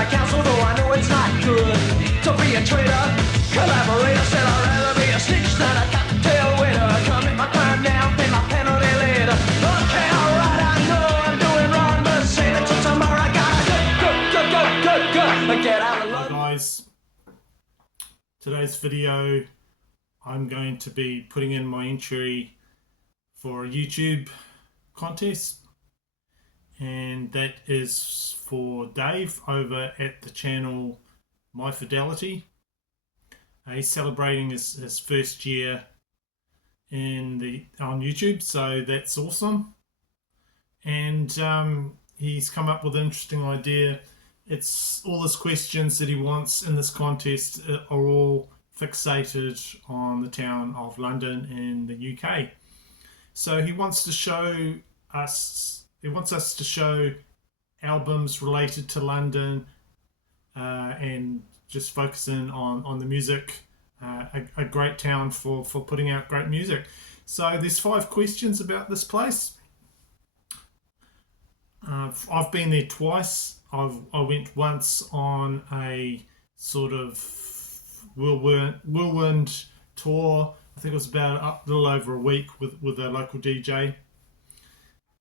accounts, although I know it's not good to be a traitor, collaborator. Said I'd rather be a snitch than a cocktail waiter. Commit my crime now, pay my penalty later. Okay, alright, I know I'm doing wrong, but save it till tomorrow. I gotta go, get out of luck. Hi guys, today's video I'm going to be putting in my entry for a YouTube contest, and that is for Dave over at the channel My Fidelity. He's celebrating his first year on YouTube, so that's awesome. And he's come up with an interesting idea. It's all his questions that he wants in this contest are all fixated on the town of London in the UK. So he wants to show us, he wants us to show albums related to London and just focusing on the music, a great town for putting out great music. So there's 5 questions about this place. I've been there twice. I went once on a sort of whirlwind tour. I think it was about a little over a week with a local DJ,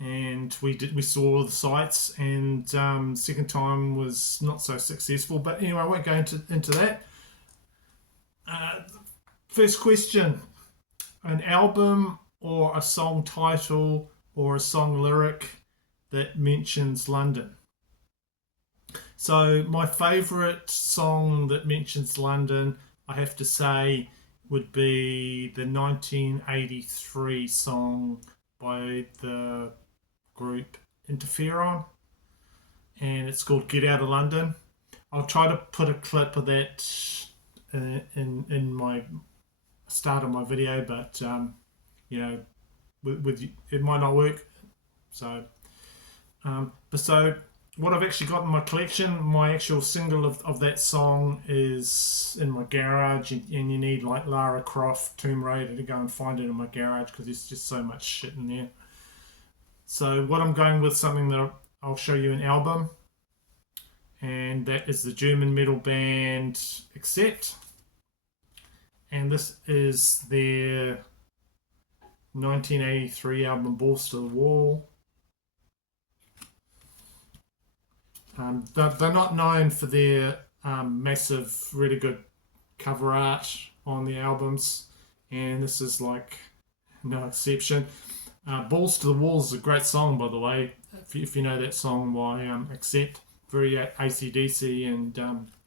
and we saw all the sights. And second time was not so successful. But anyway, I won't go into that. First question: an album or a song title or a song lyric that mentions London. So my favourite song that mentions London, I have to say, would be the 1983 song by the group Interferon, and it's called Get Out of London. I'll try to put a clip of that in my start of my video, but you know, with it might not work. So so what I've actually got in my collection, my actual single of that song is in my garage, and you need like Lara Croft, Tomb Raider to go and find it in my garage because there's just so much shit in there. So what I'm going with, something that I'll show you an album, and that is the German metal band Accept, and this is their 1983 album Balls to the Wall. They're not known for their massive, really good cover art on the albums, and this is like no exception. Balls to the Wall is a great song, by the way, if you know that song by Accept. Very AC/DC and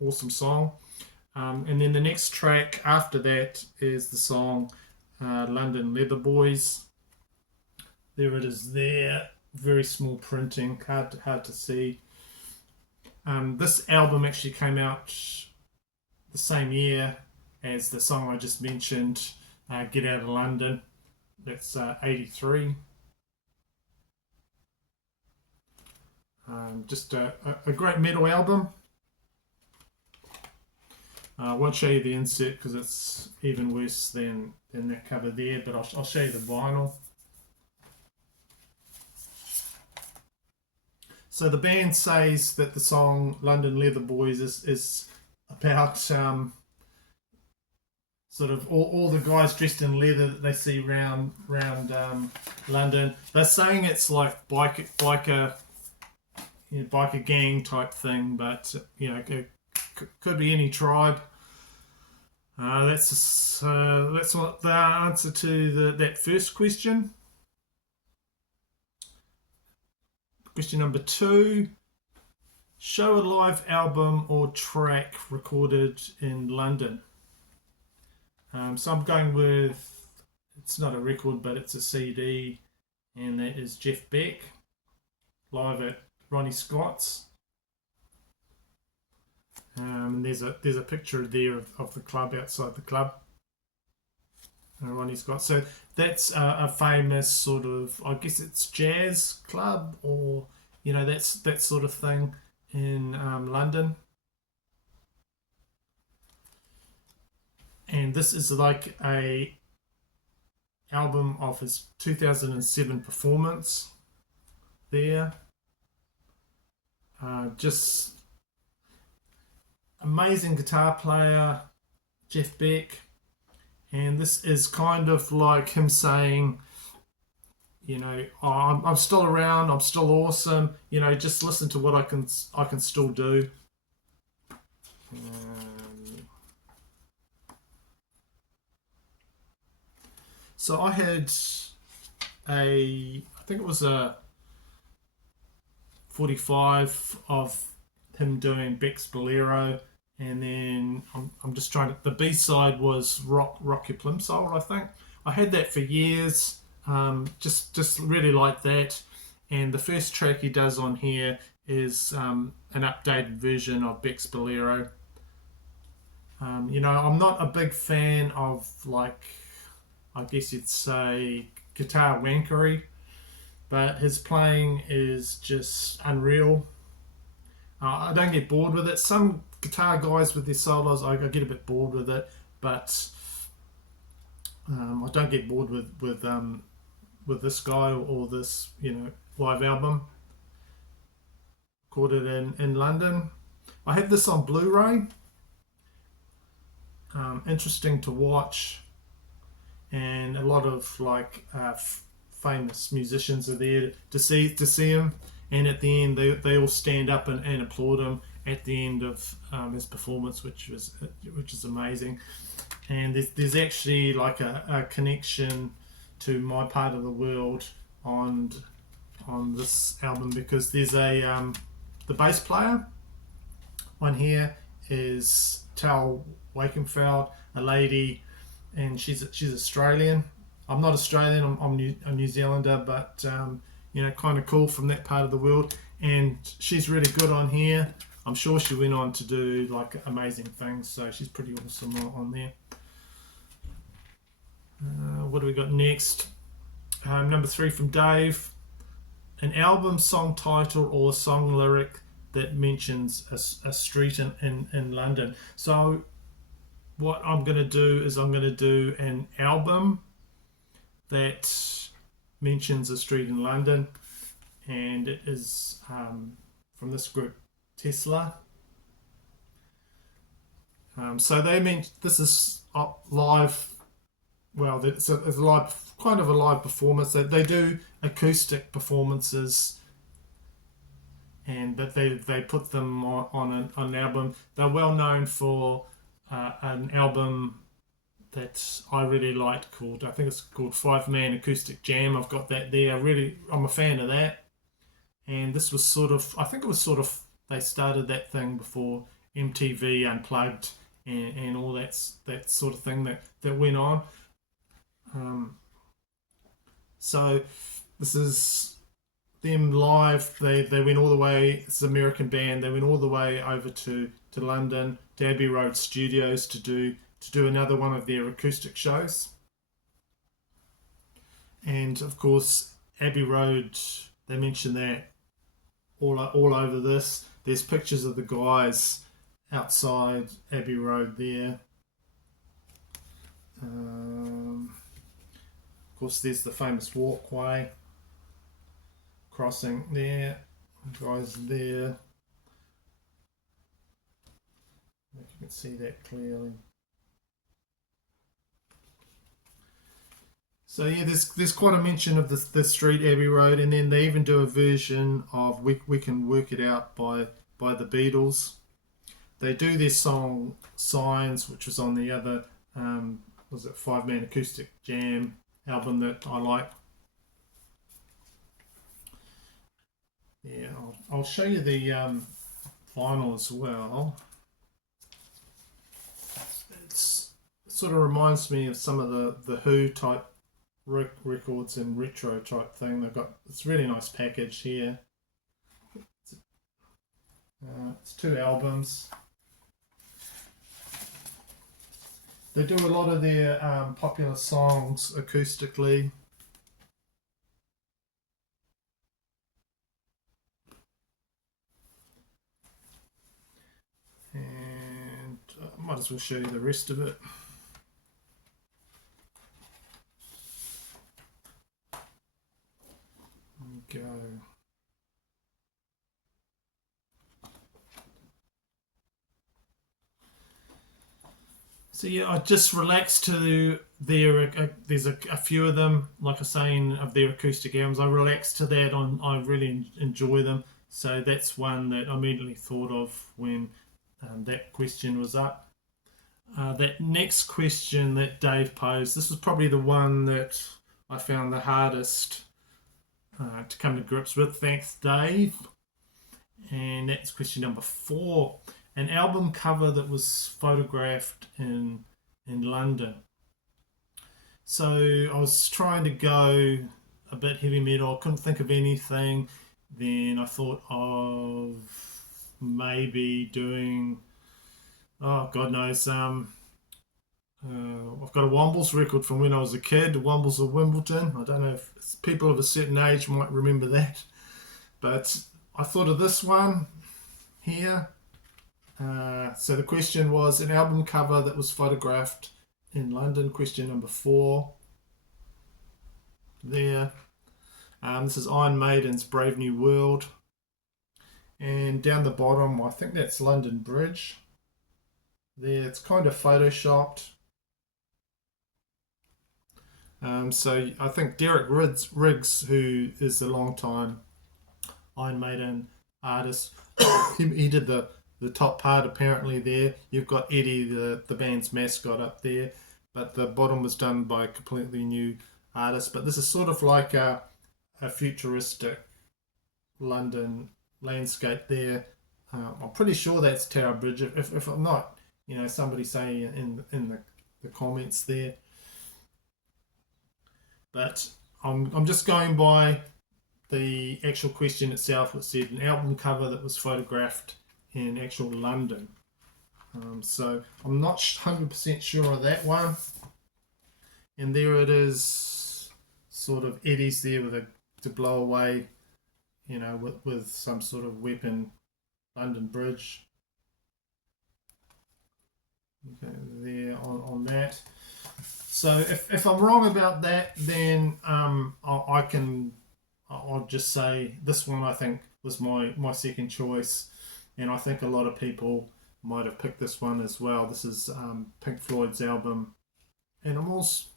awesome song. And then the next track after that is the song London Leather Boys. There it is there, very small printing, hard to see. This album actually came out the same year as the song I just mentioned, Get Out of London. That's 83. Just a great metal album. I won't show you the insert because it's even worse than that cover there, but I'll show you the vinyl. So the band says that the song London Leather Boys is about sort of all the guys dressed in leather that they see around London. They're saying it's like biker gang type thing, but you know, it could be any tribe. That's what the answer to that first question. Question number 2, show a live album or track recorded in London. So I'm going with, it's not a record, but it's a CD, and that is Jeff Beck, live at Ronnie Scott's. There's a picture there of the club, outside the club. Ronnie Scott. So that's a famous sort of, I guess it's jazz club, or you know, that's that sort of thing in London. And this is like a album of his 2007 performance there. amazing guitar player, Jeff Beck. And this is kind of like him saying, you know, oh, I'm still around, I'm still awesome. You know, just listen to what I can still do. So I had I think it was a 45 of him doing Beck's Bolero, and then I'm just trying to. The B side was Rock Your Plimsoll, I think. I had that for years. Just really like that. And the first track he does on here is an updated version of Beck's Bolero. You know, I'm not a big fan of, like, I guess you'd say, guitar wankery, but his playing is just unreal. I don't get bored with it. Some guitar guys with their solos, I get a bit bored with it, but I don't get bored with this guy or this, you know, live album. Recorded in London. I have this on Blu-ray. Interesting to watch, and a lot of like famous musicians are there to see him. And at the end, they all stand up and applaud him at the end of his performance, which is amazing. And there's actually like a connection to my part of the world on this album, because there's the bass player on here is Tal Wakenfeld, a lady, and she's Australian. I'm not Australian. I'm New Zealander, but you know, kind of cool from that part of the world. And she's really good on here. I'm sure she went on to do like amazing things, so she's pretty awesome on there. What do we got next? Number 3 from Dave. An album song title or song lyric that mentions a street in London. So what I'm going to do is I'm going to do an album that mentions a street in London, and it is from this group Tesla. So they meant this is live. Well, it's a live, kind of a live performance. They do acoustic performances, and that they put them on an album. They're well known for an album that I really liked called, I think it's called 5-Man Acoustic Jam. I've got that there. I'm a fan of that. And this was sort of, I think it was sort of, they started that thing before MTV Unplugged and all that sort of thing that went on. So this is them live. They went all the way, it's an American band, they went all the way over to London, to Abbey Road Studios to do another one of their acoustic shows. And of course, Abbey Road, they mention that all over this. There's pictures of the guys outside Abbey Road there. Of course, there's the famous walkway crossing there. Guys there. If you can see that clearly. So yeah, there's quite a mention of the street Abbey Road, and then they even do a version of We Can Work It Out by the Beatles. They do their song Signs, which was on the other was it 5-Man Acoustic Jam album that I like. Yeah, I'll show you the vinyl as well. It sort of reminds me of some of the Who type records and retro type thing. It's a really nice package here. It's 2 albums. They do a lot of their popular songs acoustically. And I might as well show you the rest of it. There we go. So yeah, I just relaxed to their. There's a few of them, like I was saying, of their acoustic albums. I relaxed to that. I really enjoy them. So that's one that I immediately thought of when that question was up. That next question that Dave posed. This was probably the one that I found the hardest to come to grips with. Thanks, Dave. And that's question number 4. An album cover that was photographed in London. So I was trying to go a bit heavy metal. I couldn't think of anything. Then I thought of maybe doing, oh God knows, I've got a Wombles record from when I was a kid, the Wombles of Wimbledon. I don't know if people of a certain age might remember that, but I thought of this one here. So the question was an album cover that was photographed in London. Question number 4. There. This is Iron Maiden's Brave New World. And down the bottom, I think that's London Bridge. There, it's kind of photoshopped. So I think Derek Riggs, who is a long time Iron Maiden artist, he did the top part apparently there. You've got Eddie, the band's mascot, up there, but the bottom was done by a completely new artist. But this is sort of like a futuristic London landscape there. I'm pretty sure that's Tower Bridge. If I'm not, somebody say in the comments there. But I'm just going by the actual question itself, which said an album cover that was photographed in actual London. So I'm not 100% sure of that one. And there it is, sort of Eddie's there to blow away, with some sort of weapon, London Bridge. Okay, there on that. So if I'm wrong about that, then I'll just say this one I think was my second choice, and I think a lot of people might have picked this one as well. This is Pink Floyd's album Animals,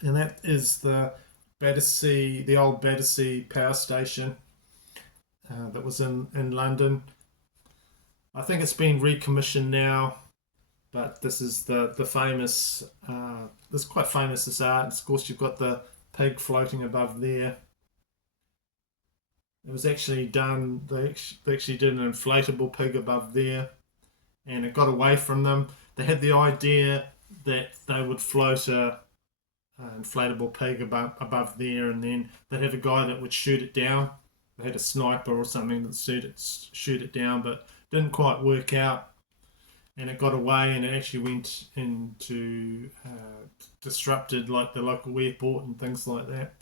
and that is the old Battersea power station that was in London. I think it's been recommissioned now, but this is the famous. This is quite famous, this art. Of course, you've got the pig floating above there. It was actually done. They actually did an inflatable pig above there, and it got away from them. They had the idea that they would float a inflatable pig above there, and then they'd have a guy that would shoot it down. They had a sniper or something that shoot it down, but didn't quite work out, and it got away, and it actually went into disrupted like the local airport and things like that.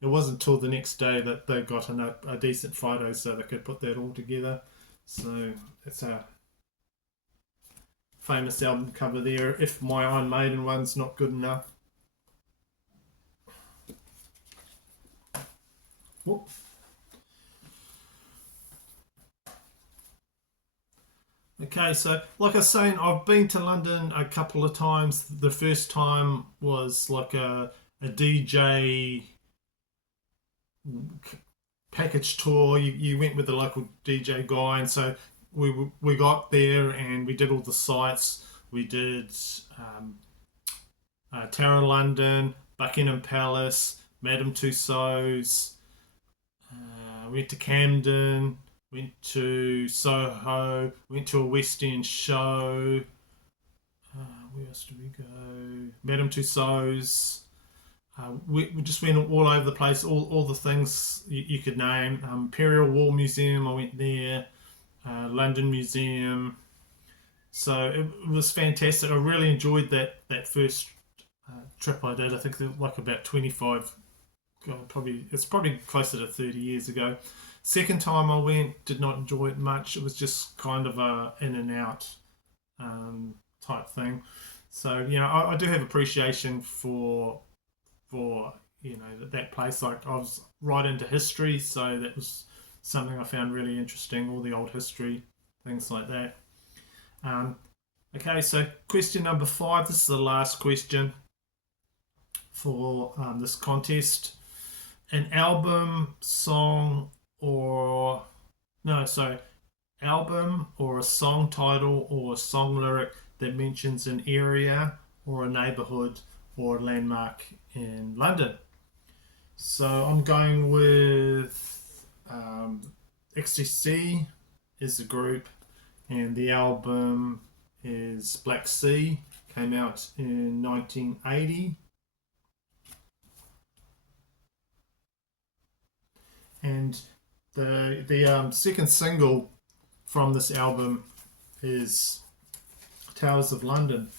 It wasn't until the next day that they got a decent photo so they could put that all together. So it's a famous album cover there, if my Iron Maiden one's not good enough. Whoop. Okay, so like I was saying, I've been to London a couple of times. The first time was like a DJ package tour. You went with the local DJ guy, and so we got there and we did all the sites. We did Tower of London, Buckingham Palace, Madame Tussauds. Went to Camden. Went to Soho. Went to a West End show. Where else did we go? Madame Tussauds. We just went all over the place, all the things you could name. Imperial War Museum, I went there. London Museum. So it was fantastic. I really enjoyed that first trip I did. I think like about 25, it's probably closer to 30 years ago. Second time I went, did not enjoy it much. It was just kind of a in and out type thing. So I do have appreciation for that place. Like I was right into history, so that was something I found really interesting. All the old history, things like that. Okay, so question number 5. This is the last question for this contest. An album, song, or no, sorry, album or a song title or a song lyric that mentions an area or a neighborhood or a landmark in London. So I'm going with XTC is the group, and the album is Black Sea. Came out in 1980. And the second single from this album is Towers of London.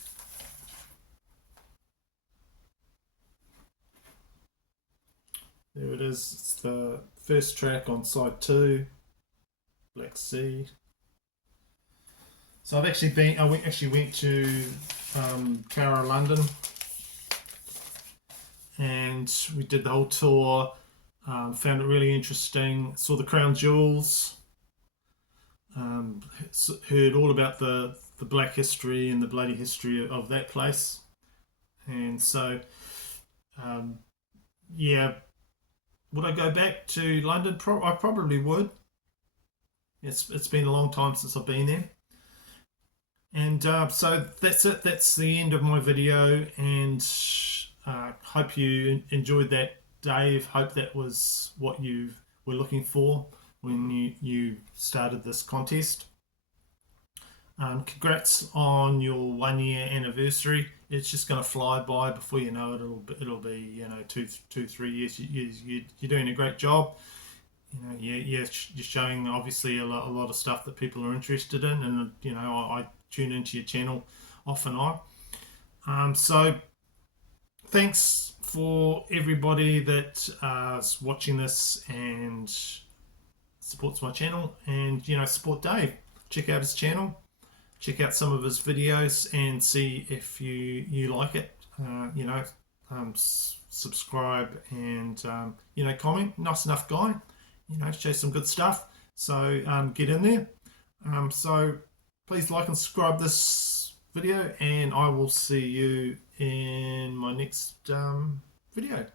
There it is. It's the first track on side 2, Black Sea. So I actually went to Cara, London, and we did the whole tour. Found it really interesting. Saw the Crown Jewels. Heard all about the black history and the bloody history of that place. And so, yeah, would I go back to London? I probably would. It's been a long time since I've been there. And so that's it. That's the end of my video, and hope you enjoyed that, Dave. Hope that was what you were looking for when you started this contest. Congrats on your 1 year anniversary. It's just going to fly by. Before you know it, it'll be 2-3 years. You're doing a great job. You're showing obviously a lot of stuff that people are interested in, and I tune into your channel off and on. So thanks for everybody that is watching this and supports my channel, and support Dave. Check out his channel, check out some of his videos, and see if you like it. Subscribe and comment. Nice enough guy. Show some good stuff. So get in there. So please like and subscribe this video, and I will see you in my next video.